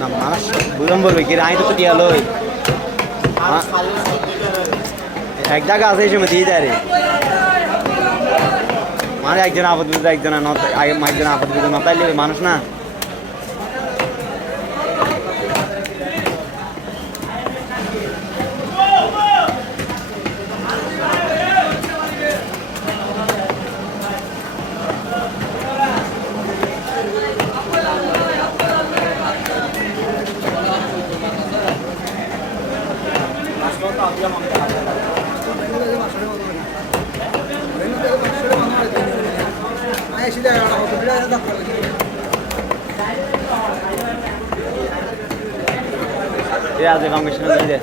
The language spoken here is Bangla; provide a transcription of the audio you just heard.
না মানুষ বুঝলাম বলবে কি আমি তো টিয়া লই এক জায়গা আছে এই সময় দিয়ে দেয় রে মানে একজন আপদ বুঝতে একজন একজন আপদ বুঝতে নতাইলে মানুষ না আজ কমিশন দিয়ে